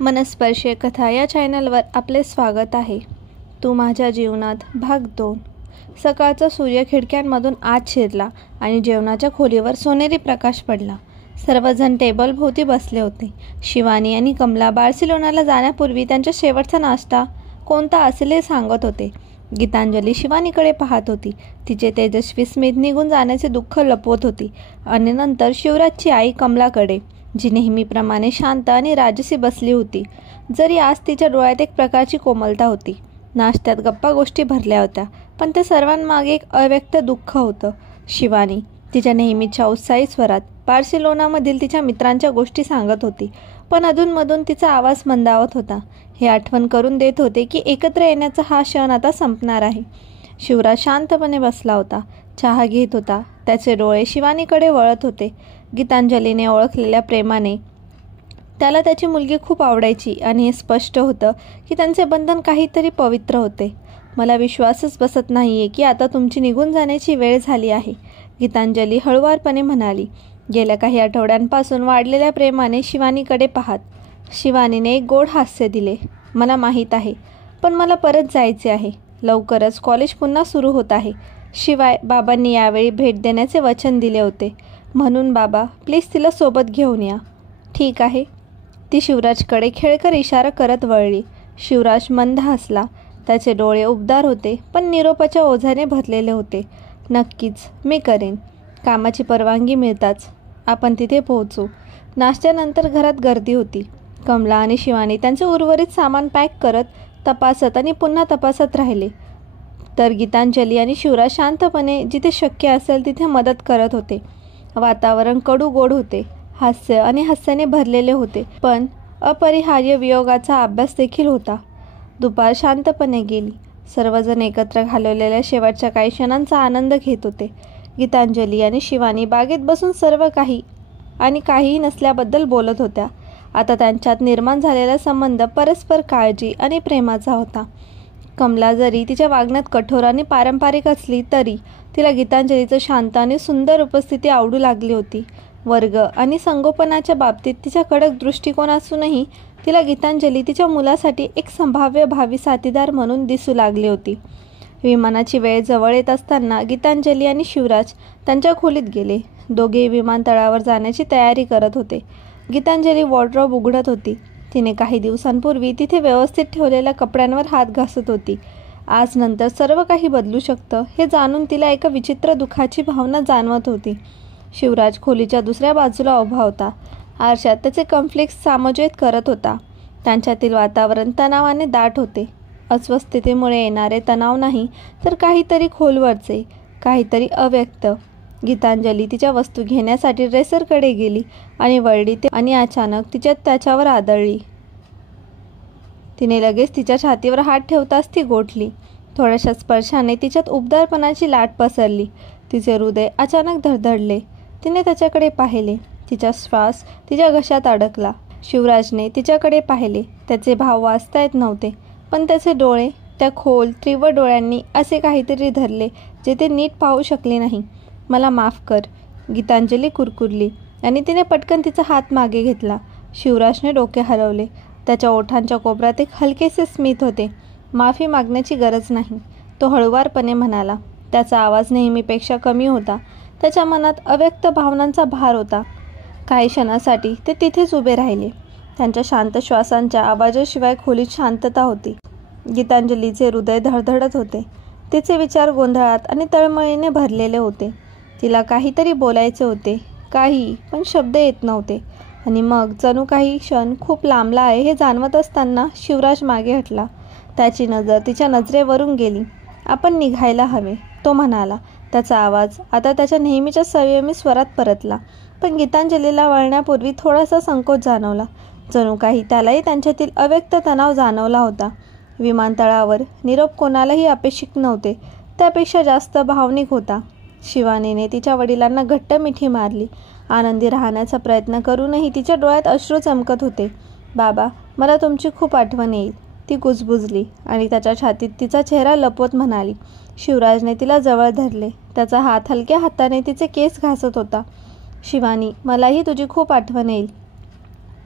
मनस्पर्शी कथा या चॅनलवर आपले स्वागत आहे. तू माझ्या जीवनात भाग 2. सकाळचा सूर्य खिडक्यांमधून आत शिरला आणि जेवणाच्या खोलीवर सोनेरी प्रकाश पडला. सर्वजण टेबल भोवती बसले होते. शिवानी आणि कमला बार्सिलोनाला जाण्यापूर्वी त्यांचा शेवटचा नाश्ता कोणता असेल हे सांगत होते. गीतांजली शिवानीकडे पाहत होती. तिचे तेजस्वी स्मित निघून जाण्याचे दुःख लपवत होती. आणि नंतर शिवराजची आई कमलाकडे, जी नेहमीप्रमाणे शांत आणि राजसी बसली होती, जरी आज तिच्या डोळ्यात एक प्रकारची कोमलता होती. नाश्त्यात गप्पा गोष्टी भरल्या होत्या, पण त्या सर्वांमागे एक अव्यक्त दुःख होतं. शिवानी तिच्या नेहमीच्या उत्साही स्वरात बार्सिलोनामधील तिच्या मित्रांच्या गोष्टी सांगत होती, पण अधूनमधून तिचा आवाज मंदावत होता. हे आठवण करून देत होते की एकत्र येण्याचा हा क्षण आता संपणार आहे. शिवराज शांतपणे बसला होता, चहा घेत होता. त्याचे डोळे शिवानीकडे वळत होते. गीतांजलीने ओळखलेल्या प्रेमाने त्याला त्याची मुलगी खूप आवडायची आणि हे स्पष्ट होतं की त्यांचे बंधन काहीतरी पवित्र होते. मला विश्वासच बसत नाहीये की आता तुमची निघून जाण्याची वेळ झाली आहे, गीतांजली हळुवारपणे म्हणाली. गेल्या काही आठवड्यांपासून वाढलेल्या प्रेमाने शिवानीकडे पाहत शिवानीने एक गोड हास्य दिले. मला माहीत आहे, पण मला परत जायचे आहे. लवकरच कॉलेज पुन्हा सुरू होत आहे. शिवाय बाबांनी यावेळी भेट देण्याचे वचन दिले होते, म्हणून बाबा प्लीज तिला सोबत घेऊन या. ठीक आहे, ती शिवराजकडे खेळकर इशारा करत वळली. शिवराज मंद हसला. त्याचे डोळे उबदार होते, पण निरोपाच्या ओझ्याने भरलेले होते. नक्कीच, मी करेन. कामाची परवानगी मिळताच आपण तिथे पोहोचू. नाश्त्यानंतर घरात गर्दी होती. कमला आणि शिवानी त्यांचे उर्वरित सामान पॅक करत, तपासत आणि पुन्हा तपासत राहिले, तर गीतांजली आणि शिवराज शांतपणे जिथे शक्य असेल तिथे मदत करत होते. वातावरण कडू गोड होते. हास्य आणि हास्याने भरलेले होते, पण अपरिहार्य वियोगाचा अभ्यास देखील होता. दुपार शांतपणे गेली. सर्वजण एकत्र घालवलेल्या शेवटच्या काही क्षणांचा आनंद घेत होते. गीतांजली आणि शिवानी बागेत बसून सर्व काही आणि काहीही नसल्याबद्दल बोलत होत्या. आता त्यांच्यात निर्माण झालेला संबंध परस्पर काळजी आणि प्रेमाचा होता. कमला जरी तिच्या वागण्यात कठोर आणि पारंपरिक असली तरी तिला गीतांजलीचं शांत आणि सुंदर उपस्थिती आवडू लागली होती. वर्ग आणि संगोपनाच्या बाबतीत तिच्या कडक दृष्टिकोन असूनही तिला गीतांजली तिच्या मुलासाठी एक संभाव्य भावी साथीदार म्हणून दिसू लागली होती. विमानाची वेळ जवळ येत असताना गीतांजली आणि शिवराज त्यांच्या खोलीत गेले. दोघेही विमानतळावर जाण्याची तयारी करत होते. गीतांजली वॉर्डरोब उघडत होती. तिने काही दिवसांपूर्वी तिथे व्यवस्थित ठेवलेल्या कपड्यांवर हात घासत होती. आज नंतर सर्व काही बदलू शकतं हे जाणून तिला एका विचित्र दुःखाची भावना जाणवत होती. शिवराज खोलीच्या दुसऱ्या बाजूला उभा होता. आरशात त्याचे कॉन्फ्लिक्स समायोजित करत होता. त्यांच्यातील वातावरण तणावाने दाट होते. अस्वस्थतेमुळे येणारे तणाव नाही, तर काहीतरी खोलवरचे, काहीतरी अव्यक्त. गीतांजली तिच्या वस्तू घेण्यासाठी ड्रेसरकडे गेली आणि वळली आणि अचानक त्याच्यावर आदळली. तिने लगेच तिच्या छातीवर हात ठेवताच ती गोठली. थोड्याशा स्पर्शाने तिच्यात उबदारपणाची लाट पसरली. तिचे हृदय अचानक धडधडले. तिने त्याच्याकडे पाहिले. तिचा श्वास तिच्या घशात अडकला. शिवराजने तिच्याकडे पाहिले. त्याचे भाव वाचता येत नव्हते, पण त्याचे डोळे त्या खोल तीव्र डोळ्यांनी असे काहीतरी धरले जे ते नीट पाहू शकले नाही. मला माफ कर, गीतांजली कुरकुरली आणि तिने पटकन तिचा हात मागे घेतला. शिवराजने डोके हलवले. त्याच्या ओठांच्या कोपऱ्यात एक हलकेसे स्मित होते. माफी मागण्याची गरज नाही, तो हळुवारपणे म्हणाला. त्याचा आवाज नेहमीपेक्षा कमी होता. त्याच्या मनात अव्यक्त भावनांचा भार होता. काही क्षणासाठी ते तिथेच उभे राहिले. त्यांच्या शांत श्वासांच्या आवाजाशिवाय खोलीत शांतता होती. गीतांजलीचे हृदय धडधडत होते. तिचे विचार गोंधळात आणि तळमळीने भरलेले होते. तिला काहीतरी बोलायचे होते, काही, पण शब्द येत नव्हते. आणि मग जणू काही क्षण खूप लांबला आहे हे जाणवत असताना शिवराज मागे हटला. त्याची नजर तिच्या नजरेवरून गेली. आपण निघायला हवे, तो म्हणाला. त्याचा आवाज आता त्याच्या नेहमीच्या संयमी स्वरात परतला, पण गीतांजलीला वळण्यापूर्वी थोडासा संकोच जाणवला. जणू काही त्यालाही त्यांच्यातील अव्यक्त तणाव जाणवला होता. विमानतळावर निरोप कोणालाही अपेक्षित नव्हते, त्यापेक्षा जास्त भावनिक होता. शिवानीने तिच्या वडिलांना घट्ट मिठी मारली. आनंदी राहण्याचा प्रयत्न करूनही तिच्या डोळ्यात अश्रू चमकत होते. बाबा, मला तुमची खूप आठवण येईल, ती कुजबुजली आणि त्याच्या छातीत तिचा चेहरा लपवत म्हणाली. शिवराजने तिला जवळ धरले. त्याचा हात हलक्या हाताने तिचे केस घासत होता. शिवानी, मलाही तुझी खूप आठवण येईल.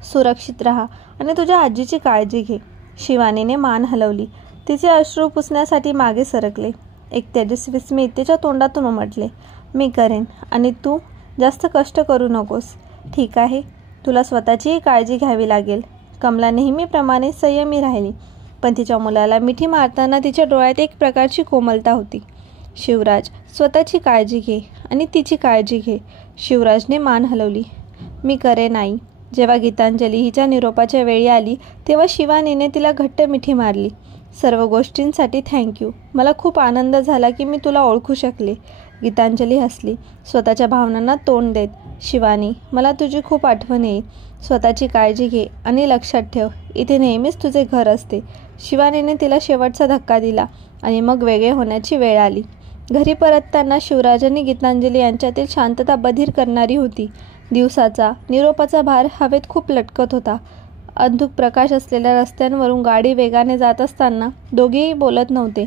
सुरक्षित राहा आणि तुझ्या आजीची काळजी घे. शिवानीने मान हलवली. तिचे अश्रू पुसण्यासाठी मागे सरकले. एक तेजस्वी स्मित तिच्या तोंडातून उमटले. मी करेन आणि तू जास्त कष्ट करू नकोस. ठीक आहे, तुला स्वतःचीही काळजी घ्यावी लागेल. कमला नेहमीप्रमाणे संयमी राहिली, पण तिच्या मुलाला मिठी मारताना तिच्या डोळ्यात एक प्रकारची कोमलता होती. शिवराज, स्वतःची काळजी घे आणि तिची काळजी घे. शिवराजने मान हलवली. मी करेन आई. जेव्हा गीतांजली हिच्या निरोपाच्या वेळी आली तेव्हा शिवानीने तिला घट्ट मिठी मारली. सर्व गोष्टींसाठी थँक्यू. मला खूप आनंद झाला की मी तुला ओळखू शकले. गीतांजली हसली, स्वतःच्या भावनांना तोंड देत. शिवानी, मला तुझी खूप आठवण येईल. स्वतःची काळजी घे आणि लक्षात ठेव, इथे नेहमीच तुझे घर असते. शिवानीने तिला शेवटचा धक्का दिला आणि मग वेगळे होण्याची वेळ आली. घरी परतताना शिवराज आणि गीतांजली यांच्यातील शांतता बधीर करणारी होती. दिवसाचा निरोपाचा भार हवेत खूप लटकत होता. अंधुक प्रकाश असलेल्या रस्त्यांवरून गाडी वेगाने जात असताना दोघेही बोलत नव्हते.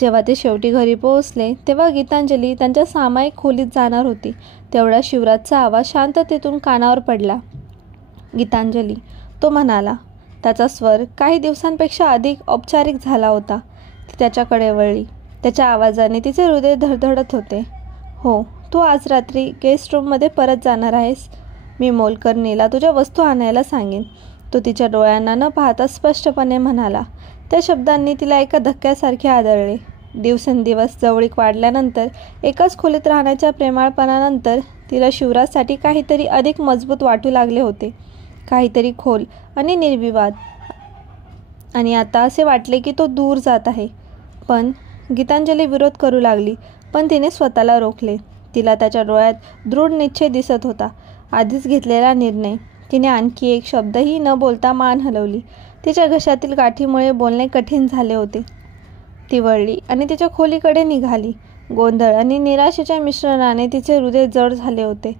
जेव्हा ते शेवटी घरी पोहोचले तेव्हा गीतांजली त्यांच्या सामायिक खोलीत जाणार होती. तेवढा शिवराजचा आवाज शांततेतून कानावर पडला. गीतांजली, तो म्हणाला. त्याचा स्वर काही दिवसांपेक्षा अधिक औपचारिक झाला होता. ती त्याच्याकडे वळली. त्याच्या आवाजाने तिचे हृदय धडधडत होते. हो, तू आज रात्री गेस्ट रूममध्ये परत जाणार आहेस. मी मोलकरणीला तुझ्या वस्तू आणायला सांगेन. तो तिच्या डोळ्यांना न पाहता स्पष्टपणे म्हणाला. त्या शब्दांनी तिला एका धक्क्यासारखे आदळले. दिवसेंदिवस जवळीक वाढल्यानंतर, एकाच खोलीत राहण्याच्या प्रेमाळपणानंतर तिला शिवराजसाठी काहीतरी अधिक मजबूत वाटू लागले होते. काहीतरी खोल आणि निर्विवाद. आणि आता असे वाटले की तो दूर जात आहे. पण गीतांजली विरोध करू लागली, पण तिने स्वतःला रोखले. तिला त्याच्या डोळ्यात दृढ निश्चय दिसत होता. आधीच घेतलेला निर्णय. तिने आणखी एक शब्दही न बोलता मान हलवली. तिच्या घशातील गाठीमुळे बोलणे कठीण झाले होते. ती वळली आणि तिच्या खोलीकडे निघाली. गोंधळ आणि निराशेच्या मिश्रणाने तिचे हृदय जड झाले होते.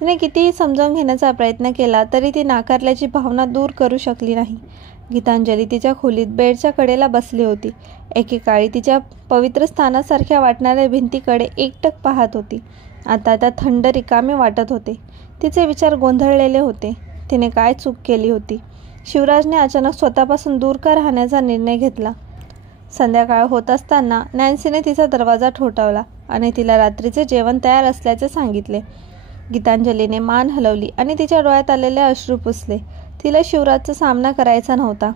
तिने कितीही समजावून घेण्याचा प्रयत्न केला तरी ती नाकारल्याची भावना दूर करू शकली नाही. गीतांजली तिच्या खोलीत बेडच्या कडेला बसली होती. एकेकाळी तिच्या पवित्र स्थानासारख्या वाटणाऱ्या भिंतीकडे एकटक पाहत होती. आता त्या थंड रिकामे वाटत होते. तिचे विचार गोंधळलेले होते. तिने काय चूक केली होती? शिवराजने अचानक स्वतःपासून दूर का राहण्याचा निर्णय घेतला? संध्याकाळ होत असताना नॅन्सीने तिचा दरवाजा ठोठावला आणि तिला रात्रीचे जेवण तयार असल्याचे सांगितले. गीतांजलीने मान हलवली आणि तिच्या डोळ्यात आलेले अश्रू पुसले. तिला शिवराजचा सामना करायचा नव्हता.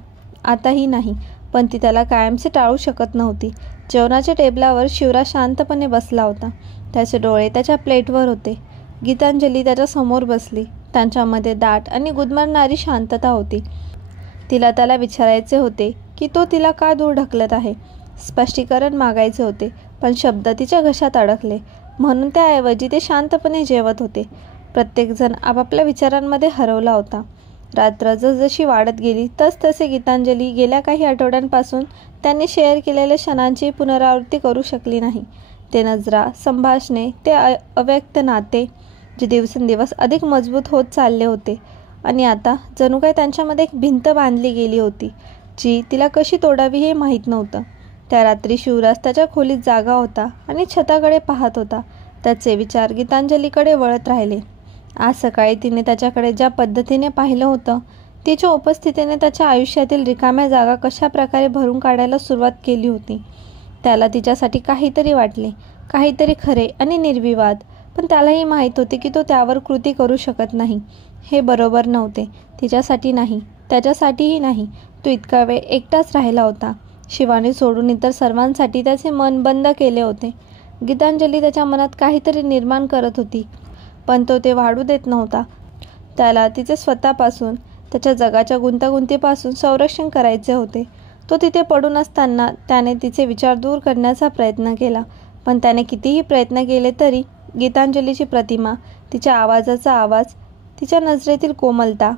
आताही नाही, पण ती त्याला कायमचे टाळू शकत नव्हती. जेवणाच्या टेबलावर शिवराज शांतपणे बसला होता. त्याचे डोळे त्याच्या प्लेटवर होते. गीतांजली त्याच्या समोर बसली. त्यांच्यामध्ये दाट आणि गुदमरणारी शांतता होती. तिला त्याला विचारायचे होते की तो तिला का दूर ढकलत आहे. स्पष्टीकरण मागायचे होते, पण शब्द तिच्या घशात अडकले. म्हणून त्याऐवजी ते शांतपणे जेवत होते. प्रत्येकजण आपापल्या विचारांमध्ये हरवला होता. रात्र जसजशी वाढत गेली तसतसे गीतांजली गेल्या काही आठवड्यांपासून त्यांनी शेअर केलेल्या क्षणांची पुनरावृत्ती करू शकली नाही. ते नजरा, संभाषणे, ते अव्यक्त नाते जे दिवसेंदिवस अधिक मजबूत होत चालले होते. आणि आता जणू काही त्यांच्यामध्ये एक भिंत बांधली गेली होती, जी तिला कशी तोडावी हे माहीत नव्हतं. त्या रात्री शिवराज त्याच्या खोलीत जागा होता आणि छताकडे पाहत होता. त्याचे विचार गीतांजलीकडे वळत राहिले. आज सकाळी तिने त्याच्याकडे ज्या पद्धतीने पाहिलं होतं, तिच्या उपस्थितीने त्याच्या आयुष्यातील रिकाम्या जागा कशा प्रकारे भरून काढायला सुरुवात केली होती. त्याला तिच्यासाठी काहीतरी वाटले, काहीतरी खरे आणि निर्विवाद. पण त्यालाही माहीत होते की तो त्यावर कृती करू शकत नाही. हे बरोबर नव्हते. तिच्यासाठी नाही, त्याच्यासाठीही नाही. तो इतका वेळ एकटाच राहिला होता. शिवानी सोडून इतर सर्वांसाठी त्याचे मन बंद केले होते. गीतांजली त्याच्या मनात काहीतरी निर्माण करत होती, पण तो ते वाढू देत नव्हता. त्याला तिचे स्वतःपासून, त्याच्या जगाच्या गुंतागुंतीपासून संरक्षण करायचे होते. तो तिथे पडून असताना त्याने तिचे विचार दूर करण्याचा प्रयत्न केला, पण त्याने कितीही प्रयत्न केले तरी गीतांजलीची प्रतिमा, तिच्या आवाजाचा आवाज, तिच्या नजरेतील कोमलता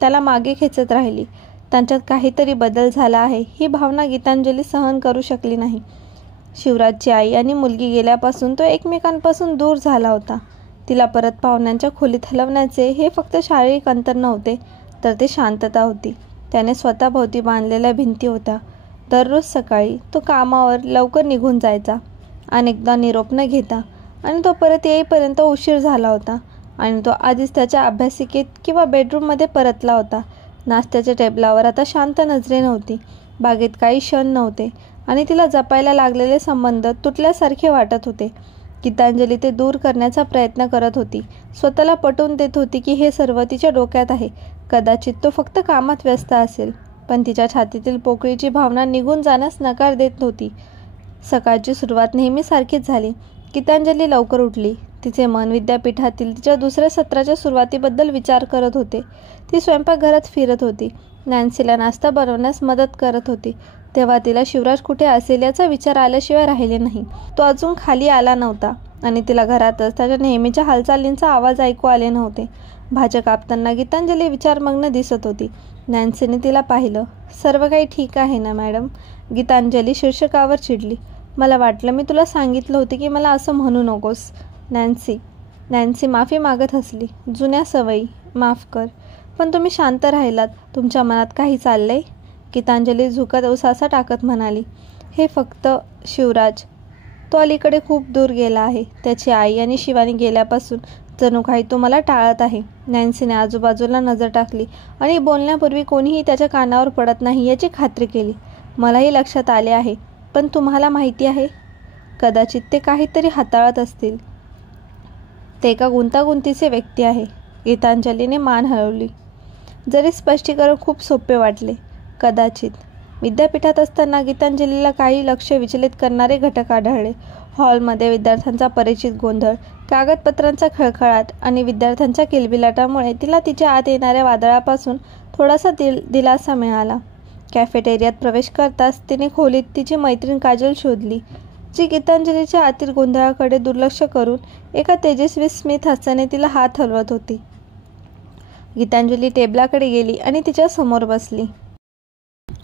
त्याला मागे खेचत राहिली. त्यांच्यात काहीतरी बदल झाला आहे ही भावना गीतांजली सहन करू शकली नाही. शिवराजची आई आणि मुलगी गेल्यापासून तो एकमेकांपासून दूर झाला होता. तिला परत पाहुण्यांच्या खोलीत हलवण्याचे हे फक्त शारीरिक अंतर नव्हते, तर ते शांतता होती. त्याने स्वतःभोवती बांधलेल्या भिंती होत्या. दररोज सकाळी तो कामावर लवकर निघून जायचा, अनेकदा निरोप न घेता, आणि तो परत येईपर्यंत उशीर झाला होता. आणि तो आधीच त्याच्या अभ्यासिकेत किंवा बेडरूममध्ये परतला होता. नाश्त्याच्या टेबलावर आता शांत नजरे नव्हती. बागेत काही क्षण नव्हते आणि तिला जपायला लागलेले संबंध तुटल्यासारखे वाटत होते. गीतांजली ते दूर करण्याचा प्रयत्न करत होती. स्वतःला पटवून देत होती की हे सर्व तिच्या डोक्यात आहे. कदाचित तो फक्त कामात व्यस्त असेल. पण तिच्या छातीतील पोकळीची भावना निघून जाण्यास नकार देत नव्हती. सकाळची सुरुवात नेहमीसारखीच झाली. गीतांजली लवकर उठली. तिचे मन विद्यापीठातील तिच्या दुसऱ्या सत्राच्या सुरुवातीबद्दल विचार करत होते. ती स्वयंपाकघरात फिरत होती. नॅन्सीला नाश्ता बनवण्यास मदत करत होती. तेव्हा तिला शिवराज कुठे असेल याचा विचार आल्याशिवाय राहिले नाही. तो अजून खाली आला नव्हता आणि तिला घरातच त्याच्या नेहमीच्या हालचालींचा आवाज ऐकू आले नव्हते. भाज्या कापताना गीतांजली विचारमग्न दिसत होती. नॅन्सीने तिला पाहिलं. सर्व काही ठीक आहे ना मॅडम? गीतांजली शीर्षकावर चिडली. मला वाटलं मी तुला सांगितलं होते की मला असं म्हणू नकोस. नॅन्सी माफी मागत हसली. जुन्या सवयी, माफ कर. पण तुम्ही शांत राहिलात. तुमच्या मनात काही चाललंय? गीतांजली झुकत उसासा टाकत म्हणाली. हे फक्त शिवराज. तो अलीकडे खूप दूर गेला आहे. त्याची आई आणि शिवानी गेल्यापासून जणू काही तो मला टाळत आहे. नॅन्सीने आजूबाजूला नजर टाकली आणि बोलण्यापूर्वी कोणीही त्याच्या कानावर पडत नाही याची खात्री केली. मलाही लक्षात आले आहे. पण तुम्हाला माहिती आहे, कदाचित ते काहीतरी हाताळत असतील. ते एका गुंतागुंतीचे व्यक्ती आहे. गीतांजलीने मान हलवली. जरी स्पष्टीकरण खूप सोपे वाटले. कदाचित. विद्यापीठात असताना गीतांजलीला काही लक्ष विचलित करणारे घटक आढळले. हॉलमध्ये विद्यार्थ्यांचा परिचित गोंधळ, कागदपत्रांचा खळखळाट आणि विद्यार्थ्यांच्या किलबिलाटामुळे तिला तिच्या आत येणाऱ्या वादळापासून थोडासा दिलासा मिळाला. कॅफेटेरियात प्रवेश करताच तिने खोलीत तिची मैत्रीण काजल शोधली, जी गीतांजलीच्या आतील गोंधळाकडे दुर्लक्ष करून एका तेजस्वी स्मित हास्याने तिला हात हलवत होती. गीतांजली टेबलाकडे गेली आणि तिच्या समोर बसली.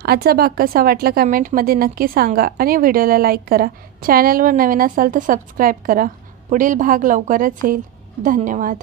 आजचा भाग कसा वाटला कमेंटमध्ये नक्की सांगा आणि व्हिडिओला लाईक करा. चॅनलवर नवीन असाल तर सबस्क्राईब करा. पुढील भाग लवकरच येईल. धन्यवाद.